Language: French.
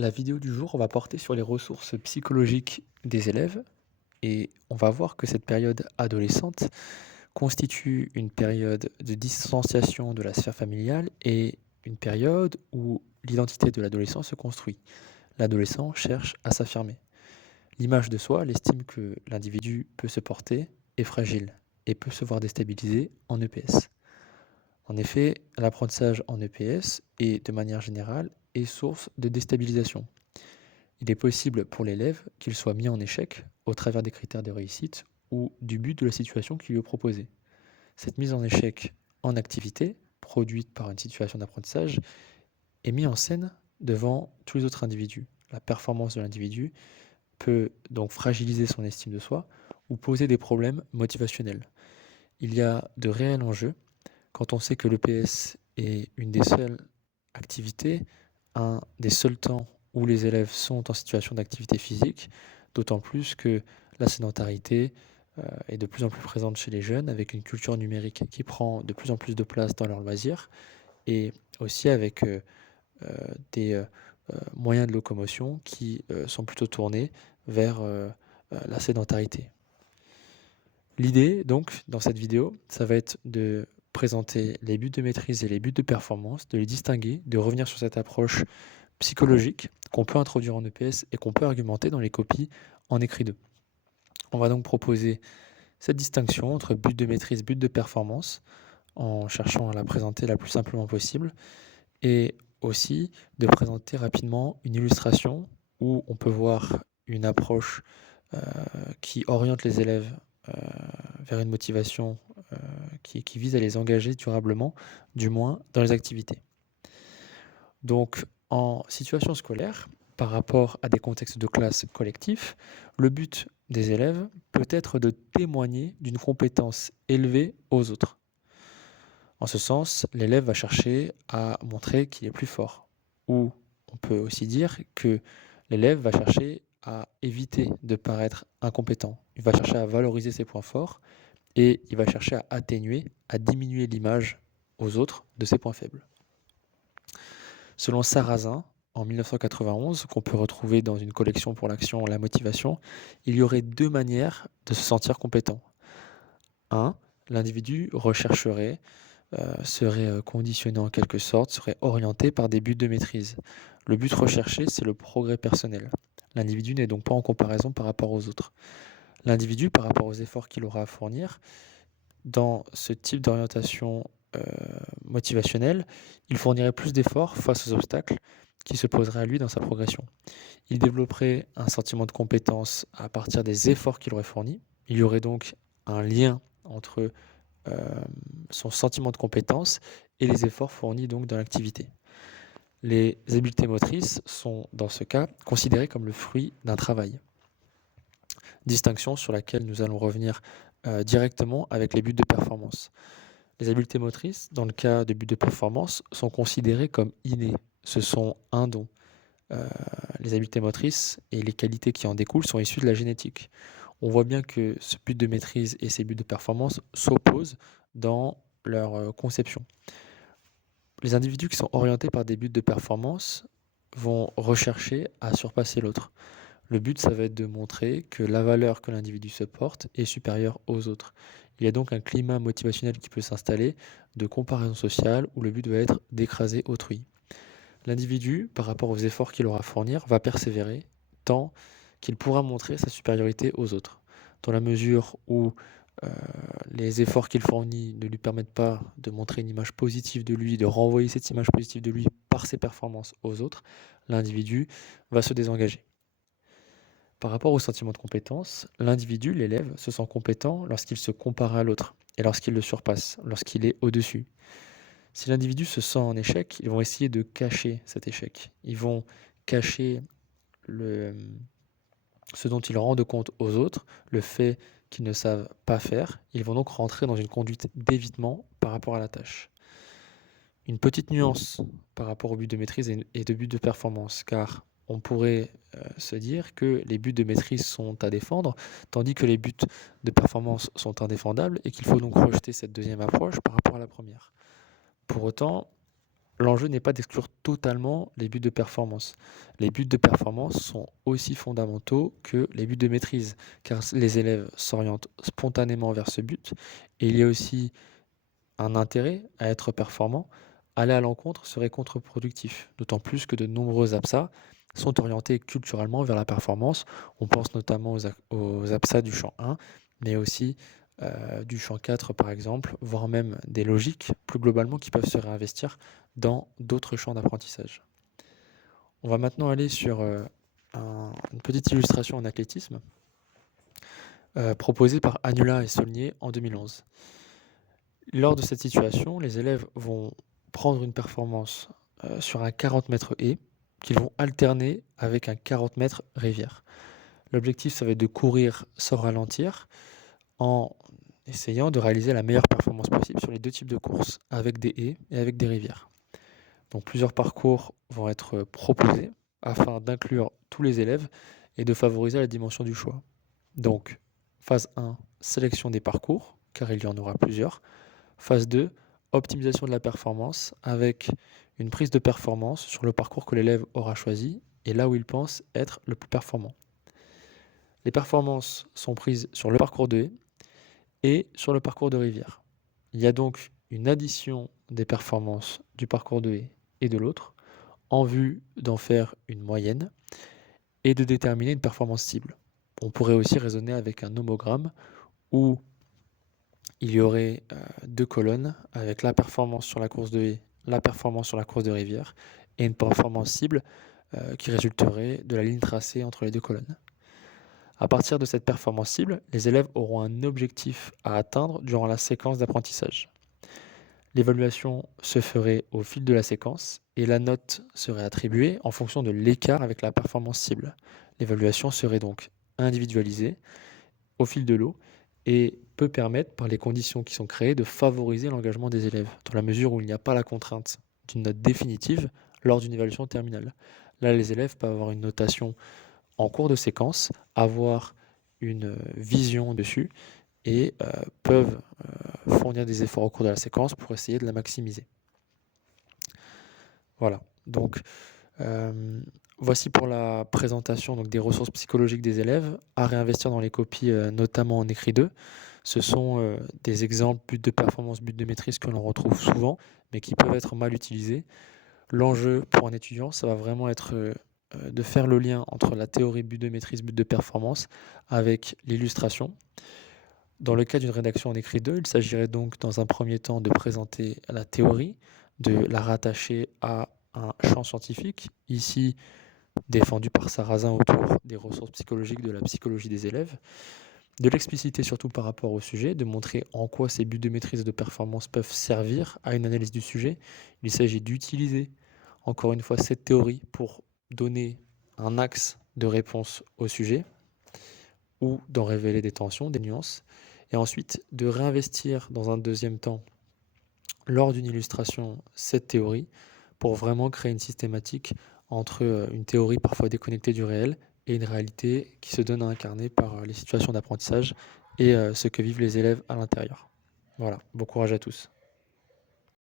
La vidéo du jour, on va porter sur les ressources psychologiques des élèves et on va voir que cette période adolescente constitue une période de distanciation de la sphère familiale et une période où l'identité de l'adolescent se construit. L'adolescent cherche à s'affirmer. L'image de soi, l'estime que l'individu peut se porter, est fragile et peut se voir déstabilisé en EPS. En effet, l'apprentissage en EPS et de manière générale est source de déstabilisation. Il est possible pour l'élève qu'il soit mis en échec au travers des critères de réussite ou du but de la situation qui lui est proposée. Cette mise en échec en activité, produite par une situation d'apprentissage, est mise en scène devant tous les autres individus. La performance de l'individu peut donc fragiliser son estime de soi ou poser des problèmes motivationnels. Il y a de réels enjeux quand on sait que l'EPS est une des seules activités, un des seuls temps où les élèves sont en situation d'activité physique, d'autant plus que la sédentarité est de plus en plus présente chez les jeunes, avec une culture numérique qui prend de plus en plus de place dans leurs loisirs, et aussi avec des moyens de locomotion qui sont plutôt tournés vers la sédentarité. L'idée, donc, dans cette vidéo, ça va être de présenter les buts de maîtrise et les buts de performance, de les distinguer, de revenir sur cette approche psychologique qu'on peut introduire en EPS et qu'on peut argumenter dans les copies en écrit 2. On va donc proposer cette distinction entre but de maîtrise, but de performance, en cherchant à la présenter la plus simplement possible, et aussi de présenter rapidement une illustration où on peut voir une approche qui oriente les élèves vers une motivation qui vise à les engager durablement, du moins dans les activités. Donc, en situation scolaire, par rapport à des contextes de classe collectifs, le but des élèves peut être de témoigner d'une compétence élevée aux autres. En ce sens, l'élève va chercher à montrer qu'il est plus fort. Ou on peut aussi dire que l'élève va chercher à éviter de paraître incompétent. Il va chercher à valoriser ses points forts et il va chercher à atténuer, à diminuer l'image aux autres de ses points faibles. Selon Sarrazin, en 1991, qu'on peut retrouver dans une collection pour l'action La motivation, il y aurait deux manières de se sentir compétent. 1. L'individu rechercherait, serait conditionné en quelque sorte, serait orienté par des buts de maîtrise. Le but recherché, c'est le progrès personnel. L'individu n'est donc pas en comparaison par rapport aux autres. L'individu, par rapport aux efforts qu'il aura à fournir, dans ce type d'orientation motivationnelle, il fournirait plus d'efforts face aux obstacles qui se poseraient à lui dans sa progression. Il développerait un sentiment de compétence à partir des efforts qu'il aurait fournis. Il y aurait donc un lien entre son sentiment de compétence et les efforts fournis donc dans l'activité. Les habiletés motrices sont, dans ce cas, considérées comme le fruit d'un travail. Distinction sur laquelle nous allons revenir directement avec les buts de performance. Les habiletés motrices, dans le cas de buts de performance, sont considérées comme innées. Ce sont un don. Les habiletés motrices et les qualités qui en découlent sont issues de la génétique. On voit bien que ce but de maîtrise et ces buts de performance s'opposent dans leur conception. Les individus qui sont orientés par des buts de performance vont rechercher à surpasser l'autre. Le but, ça va être de montrer que la valeur que l'individu se porte est supérieure aux autres. Il y a donc un climat motivationnel qui peut s'installer de comparaison sociale où le but va être d'écraser autrui. L'individu, par rapport aux efforts qu'il aura à fournir, va persévérer tant qu'il pourra montrer sa supériorité aux autres. Dans la mesure où les efforts qu'il fournit ne lui permettent pas de montrer une image positive de lui, de renvoyer cette image positive de lui par ses performances aux autres, l'individu va se désengager. Par rapport au sentiment de compétence, l'individu, l'élève, se sent compétent lorsqu'il se compare à l'autre et lorsqu'il le surpasse, lorsqu'il est au-dessus. Si l'individu se sent en échec, ils vont essayer de cacher cet échec. Ils vont cacher ce dont ils rendent compte aux autres, le fait qu'ils ne savent pas faire. Ils vont donc rentrer dans une conduite d'évitement par rapport à la tâche. Une petite nuance par rapport au but de maîtrise et de but de performance, car on pourrait se dire que les buts de maîtrise sont à défendre, tandis que les buts de performance sont indéfendables et qu'il faut donc rejeter cette deuxième approche par rapport à la première. Pour autant, l'enjeu n'est pas d'exclure totalement les buts de performance. Les buts de performance sont aussi fondamentaux que les buts de maîtrise, car les élèves s'orientent spontanément vers ce but et il y a aussi un intérêt à être performant. Aller à l'encontre serait contre-productif, d'autant plus que de nombreux APSA sont orientés culturellement vers la performance. On pense notamment aux APSA du champ 1, mais aussi du champ 4 par exemple, voire même des logiques plus globalement qui peuvent se réinvestir dans d'autres champs d'apprentissage. On va maintenant aller sur une petite illustration en athlétisme proposée par Annula et Saulnier en 2011. Lors de cette situation, les élèves vont prendre une performance sur un 40 mètres haies qu'ils vont alterner avec un 40 mètres rivière. L'objectif, ça va être de courir sans ralentir en essayant de réaliser la meilleure performance possible sur les deux types de courses, avec des haies et avec des rivières. Donc plusieurs parcours vont être proposés afin d'inclure tous les élèves et de favoriser la dimension du choix. Donc, phase 1, sélection des parcours, car il y en aura plusieurs. Phase 2, optimisation de la performance avec une prise de performance sur le parcours que l'élève aura choisi et là où il pense être le plus performant. Les performances sont prises sur le parcours de haies et sur le parcours de rivière. Il y a donc une addition des performances du parcours de haies et de l'autre en vue d'en faire une moyenne et de déterminer une performance cible. On pourrait aussi raisonner avec un nomogramme où il y aurait deux colonnes avec la performance sur la course de haies, la performance sur la course de rivière et une performance cible qui résulterait de la ligne tracée entre les deux colonnes. À partir de cette performance cible, les élèves auront un objectif à atteindre durant la séquence d'apprentissage. L'évaluation se ferait au fil de la séquence et la note serait attribuée en fonction de l'écart avec la performance cible. L'évaluation serait donc individualisée au fil de l'eau et peut permettre, par les conditions qui sont créées, de favoriser l'engagement des élèves, dans la mesure où il n'y a pas la contrainte d'une note définitive lors d'une évaluation terminale. Là, les élèves peuvent avoir une notation en cours de séquence, avoir une vision dessus et peuvent fournir des efforts au cours de la séquence pour essayer de la maximiser. Voilà, donc voici pour la présentation donc, des ressources psychologiques des élèves à réinvestir dans les copies, notamment en écrit 2. Ce sont des exemples, buts de performance, buts de maîtrise que l'on retrouve souvent, mais qui peuvent être mal utilisés. L'enjeu pour un étudiant, ça va vraiment être de faire le lien entre la théorie but de maîtrise, but de performance avec l'illustration. Dans le cas d'une rédaction en écrit 2, il s'agirait donc dans un premier temps de présenter la théorie, de la rattacher à un champ scientifique, ici défendu par Sarrazin autour des ressources psychologiques de la psychologie des élèves, de l'expliciter surtout par rapport au sujet, de montrer en quoi ces buts de maîtrise et de performance peuvent servir à une analyse du sujet. Il s'agit d'utiliser encore une fois cette théorie pour donner un axe de réponse au sujet ou d'en révéler des tensions, des nuances, et ensuite de réinvestir dans un deuxième temps, lors d'une illustration, cette théorie pour vraiment créer une systématique entre une théorie parfois déconnectée du réel et une réalité qui se donne à incarner par les situations d'apprentissage et ce que vivent les élèves à l'intérieur. Voilà, bon courage à tous.